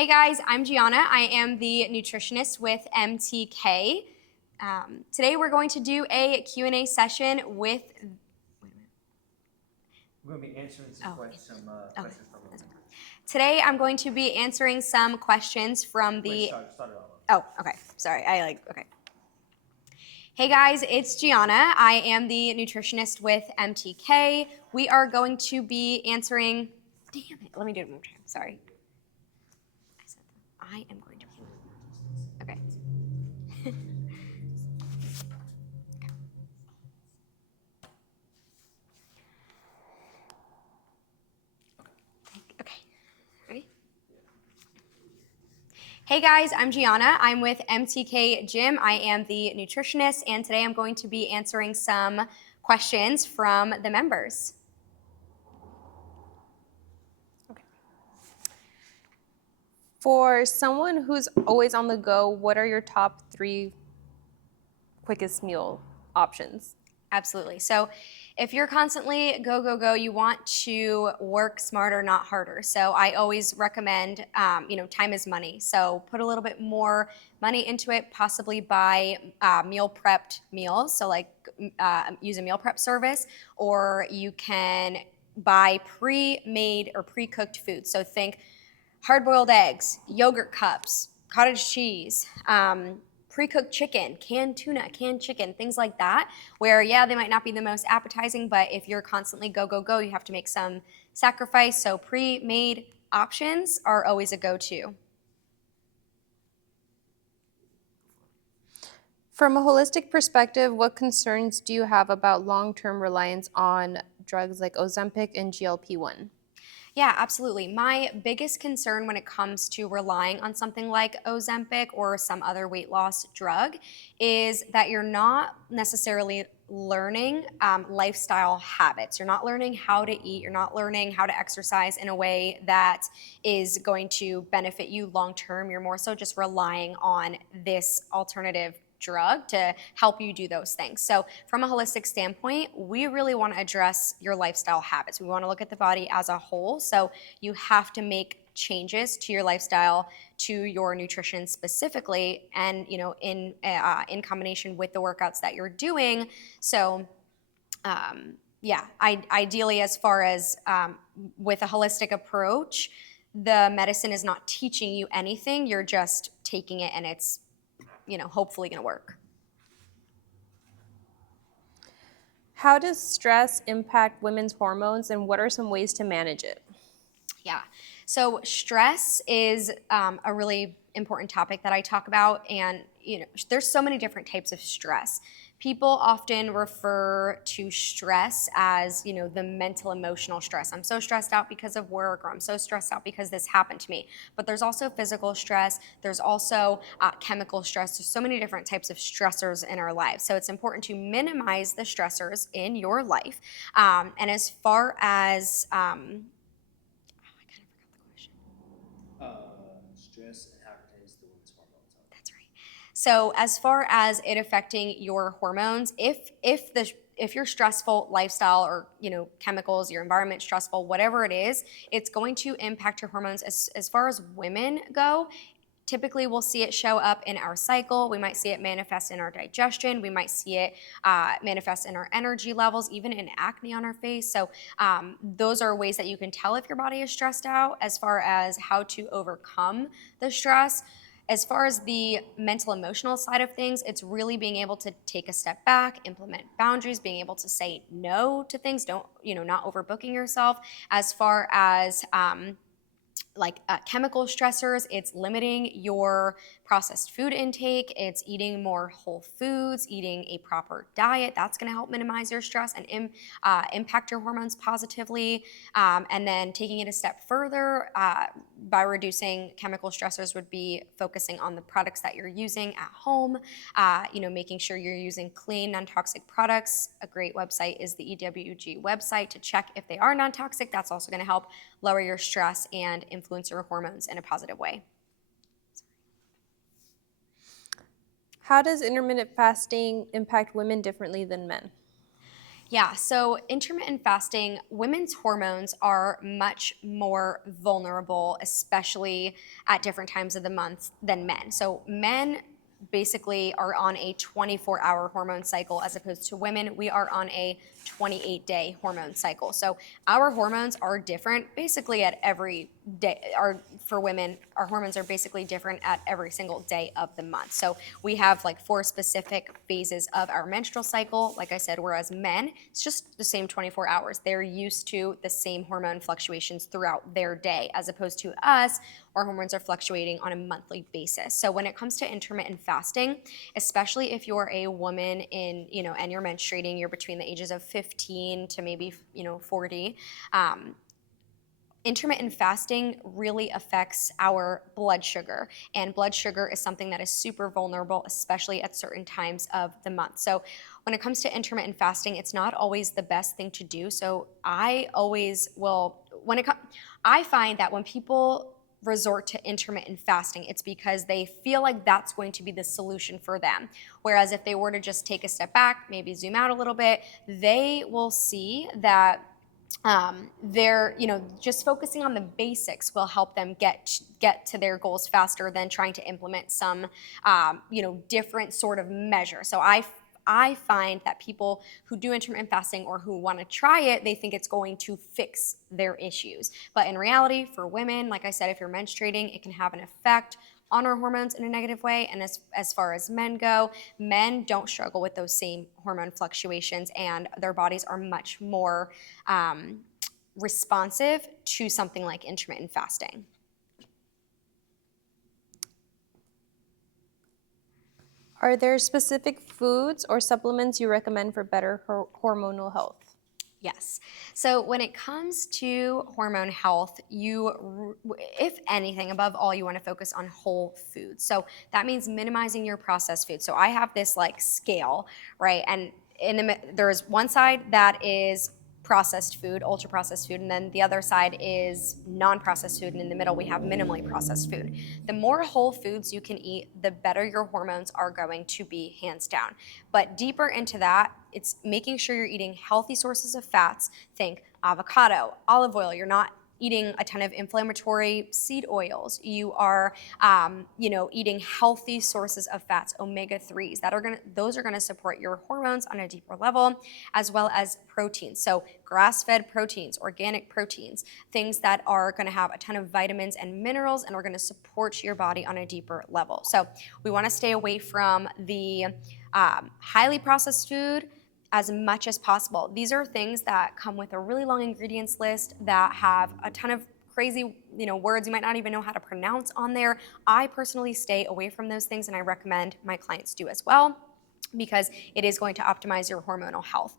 Hey guys, I'm Gianna. I am the nutritionist with MTK. Today we're going to do a Q&A session with... We're going to be answering some questions from the... Today I'm going to be answering some questions from the... Start it all over. Oh, okay. Sorry. Okay. Hey guys, it's Gianna. I am the nutritionist with MTK. We are going to be answering... Damn it. Let me do it one more time. Sorry. I am going to... Okay. Okay. Ready? Hey guys, I'm Gianna. I'm with MTK Gym. I am the nutritionist, and today I'm going to be answering some questions from the members. Okay. For someone who's always on the go, what are your top 3 quickest meal options? Absolutely. So if you're constantly go, you want to work smarter, not harder. So I always recommend, time is money. So put a little bit more money into it, possibly buy meal prepped meals. So use a meal prep service, or you can buy pre-made or pre-cooked food. So think hard-boiled eggs, yogurt cups, cottage cheese, pre-cooked chicken, canned tuna, canned chicken, things like that, where, they might not be the most appetizing, but if you're constantly go, you have to make some sacrifice. So pre-made options are always a go-to. From a holistic perspective, what concerns do you have about long-term reliance on drugs like Ozempic and GLP-1? Yeah, absolutely. My biggest concern when it comes to relying on something like Ozempic or some other weight loss drug is that you're not necessarily learning lifestyle habits. You're not learning how to eat. You're not learning how to exercise in a way that is going to benefit you long term. You're more so just relying on this alternative drug to help you do those things. So from a holistic standpoint, we really want to address your lifestyle habits. We want to look at the body as a whole. So you have to make changes to your lifestyle, to your nutrition specifically, and in combination with the workouts that you're doing. So ideally, as far as with a holistic approach, the medicine is not teaching you anything. You're just taking it, and it's hopefully going to work. How does stress impact women's hormones, and what are some ways to manage it? Yeah, so stress is a really important topic that I talk about, and there's so many different types of stress. People often refer to stress as, the mental emotional stress. I'm so stressed out because of work, or I'm so stressed out because this happened to me. But there's also physical stress. There's also chemical stress. There's so many different types of stressors in our lives. So it's important to minimize the stressors in your life. And as far as, I kind of forgot the question. Stress and how it pertains to women's hormones. That's right. So as far as it affecting your hormones, if your stressful lifestyle or chemicals, your environment stressful, whatever it is, it's going to impact your hormones. As far as women go, typically we'll see it show up in our cycle. We might see it manifest in our digestion. We might see it manifest in our energy levels, even in acne on our face. So those are ways that you can tell if your body is stressed out. As far as how to overcome the stress, as far as the mental emotional side of things, it's really being able to take a step back, implement boundaries, being able to say no to things, not overbooking yourself. As far as chemical stressors, it's limiting your processed food intake, it's eating more whole foods, eating a proper diet. That's going to help minimize your stress and impact your hormones positively. And then taking it a step further by reducing chemical stressors would be focusing on the products that you're using at home, making sure you're using clean, non-toxic products. A great website is the EWG website to check if they are non-toxic. That's also going to help lower your stress and influence your hormones in a positive way. How does intermittent fasting impact women differently than men? Yeah, so intermittent fasting, women's hormones are much more vulnerable, especially at different times of the month than men. So men basically are on a 24-hour hormone cycle as opposed to women. We are on a 28-day hormone cycle. So our hormones are different basically at every day. For women, our hormones are basically different at every single day of the month. So we have like 4 specific phases of our menstrual cycle, like I said, whereas men, it's just the same 24 hours. They're used to the same hormone fluctuations throughout their day, as opposed to us, our hormones are fluctuating on a monthly basis. So when it comes to intermittent fasting, especially if you're a woman and you're menstruating, you're between the ages of 15 to maybe 40. Intermittent fasting really affects our blood sugar, and blood sugar is something that is super vulnerable, especially at certain times of the month. So when it comes to intermittent fasting, it's not always the best thing to do. So I find that when people resort to intermittent fasting, it's because they feel like that's going to be the solution for them. Whereas if they were to just take a step back, maybe zoom out a little bit, they will see that they're just focusing on the basics will help them get to their goals faster than trying to implement some different sort of measure. So I find that people who do intermittent fasting or who want to try it, they think it's going to fix their issues. But in reality, for women, like I said, if you're menstruating, it can have an effect on our hormones in a negative way. And as far as men go, men don't struggle with those same hormone fluctuations, and their bodies are much more responsive to something like intermittent fasting. Are there specific foods or supplements you recommend for better hormonal health? Yes. So when it comes to hormone health, if anything, above all, you want to focus on whole foods. So that means minimizing your processed food. So I have this like scale, right? And there's one side that is processed food, ultra processed food, and then the other side is non-processed food, and in the middle we have minimally processed food. The more whole foods you can eat, the better your hormones are going to be, hands down. But deeper into that, it's making sure you're eating healthy sources of fats. Think avocado, olive oil. You're not eating a ton of inflammatory seed oils. You are, eating healthy sources of fats, omega-3s. Those are gonna support your hormones on a deeper level, as well as proteins. So grass-fed proteins, organic proteins, things that are gonna have a ton of vitamins and minerals and are gonna support your body on a deeper level. So we wanna stay away from the highly processed food as much as possible. These are things that come with a really long ingredients list that have a ton of crazy, words you might not even know how to pronounce on there. I personally stay away from those things, and I recommend my clients do as well, because it is going to optimize your hormonal health.